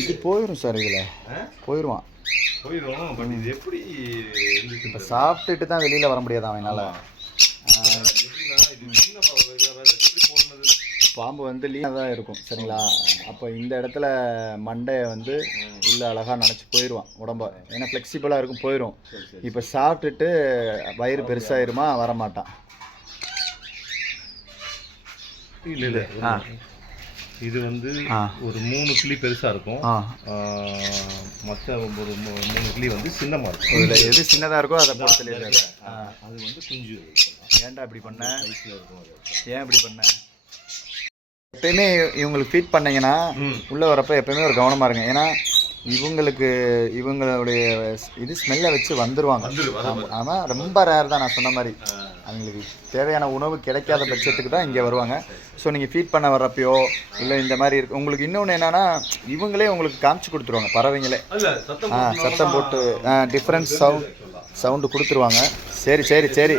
இது போயிடும் சார், இதில் போயிடுவான். பட் இது எப்படி இப்போ சாப்பிட்டுட்டு தான் வெளியில் வர முடியாது அவனால். பாம்பு வந்து லீனாக தான் இருக்கும் சரிங்களா. அப்போ இந்த இடத்துல மண்டையை வந்து உள்ள அழகாக நினச்சி போயிடுவான் உடம்ப, ஏன்னா ஃப்ளெக்சிபிளாக இருக்கும், போயிடும். இப்போ சாப்பிட்டுட்டு வயிறு பெருசாயிருமா, வரமாட்டான். இல்லை இது வந்து ஒரு 3 கிளி பெருசாக இருக்கும், மற்ற ஒரு 3 கிளி வந்து சின்னமாக இருக்கும். இதில் எது சின்னதாக இருக்கோ அதை போட்டு சொல்லியிருக்காரு. அது வந்து குஞ்சு. ஏன்டா இப்படி பண்ண, ஏன் இப்படி பண்ண? எப்பயுமே இவங்களுக்கு ஃபீட் பண்ணிங்கன்னா உள்ளே வரப்போ எப்பயுமே ஒரு கவனமாக இருங்க. ஏன்னா இவங்களுடைய இது ஸ்மெல்லை வச்சு வந்துடுவாங்க. ஆனால் ரொம்ப ரேர் தான், நான் சொன்ன மாதிரி அவங்களுக்கு தேவையான உணவு கிடைக்காத பட்சத்துக்கு தான் இங்கே வருவாங்க. ஸோ நீங்கள் ஃபீட் பண்ண வர்றப்பையோ இல்லை இந்த மாதிரி இருக்கு. உங்களுக்கு இன்னொன்று என்னென்னா, இவங்களே உங்களுக்கு காமிச்சு கொடுத்துருவாங்க, பறவைங்களே சத்தம் போட்டு டிஃப்ரெண்ட் சவுண்டு கொடுத்துருவாங்க. சரி சரி சரி,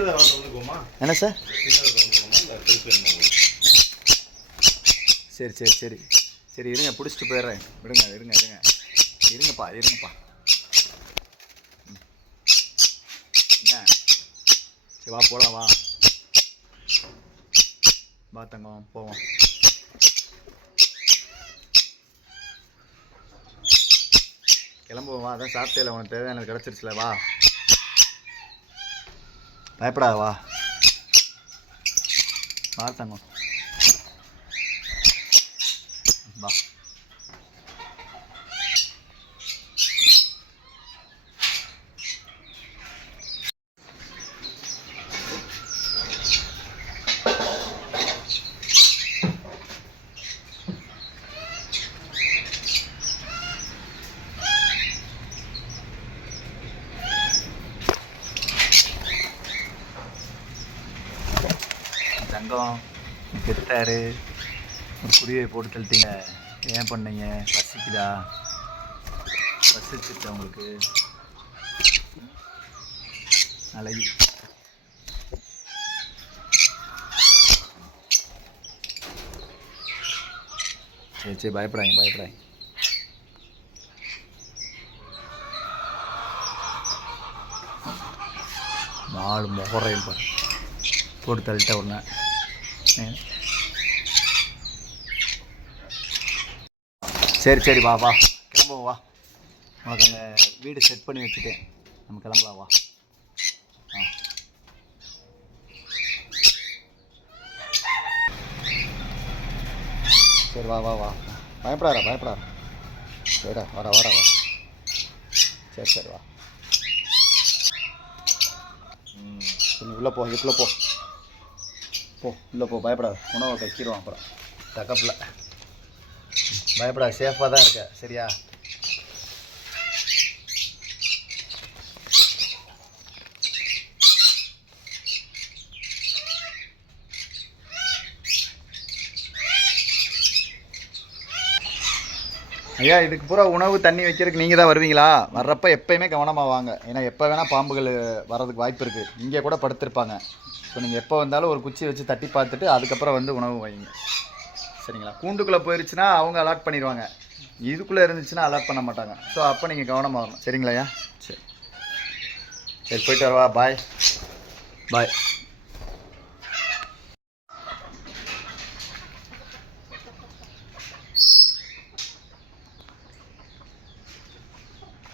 என்ன சார்? சரி சரி சரி சரி, இருங்க, பிடிச்சிட்டு போயிடுறேன். விடுங்க இருங்க இருங்க இருங்கப்பா இருங்கப்பா. என்ன சரி, வா போகலாம், வா தங்கம், போவோம். கிளம்புவோம், வா. அதான் சாப்பிட்டே, உனக்கு தேவையானது கிடச்சிருச்சுல, வா. பயப்படாத, வா வா தங்கம், வா. தங்கம் கெத்தாரு, ஒரு குருவியை போட்டு தள்ளிட்டீங்க. ஏன் பண்ணீங்க? பசிக்குதா? பசிச்சுட்டு உங்களுக்கு அழகி. சரி சரி, பயப்படாங்க பயப்படாங்க. நாலு முகரையும் பாரு போட்டு தள்ளிட்ட உடனே. சரி சரி, வா வா கிளம்புவோம், வா. உனக்கு அங்கே வீடு செட் பண்ணி வச்சுட்டேன், நம்ம கிளம்பலாம், வா. சரி வா வா வா, பயப்படாரா பயப்படாரா. சரிடா, வாடா வாடா வா. சரி சரி, வா. நீ உள்ளே போ, இதுக்குள்ளே போ உள்ளே போ, பயப்படாது. உணவை கைக்கிடுவான் அப்புறம் தக்கப்பில். பயப்படாது, சேஃபாக தான் இருக்க, சரியா? ஐயா, இதுக்கு பூரா உணவு தண்ணி வைக்கிறதுக்கு நீங்கள் தான் வருவீங்களா? வர்றப்போ எப்போயுமே கவனமாக வாங்க. ஏன்னா எப்போ வேணால் பாம்புகள் வர்றதுக்கு வாய்ப்பு இருக்குது. இங்கே கூட படுத்திருப்பாங்க. ஸோ நீங்கள் எப்போ வந்தாலும் ஒரு குச்சி வச்சு தட்டி பார்த்துட்டு அதுக்கப்புறம் வந்து உணவு வைங்க, சரிங்களா? கூண்டுக்குள்ளே போயிடுச்சுன்னா அவங்க அலாட் பண்ணிடுவாங்க, இதுக்குள்ளே இருந்துச்சுன்னா அலாட் பண்ண மாட்டாங்க. ஸோ அப்போ நீங்கள் கவனமாக வரணும், சரிங்களாய்யா? சரி சரி, போயிட்டு வரவா. பாய் பாய்.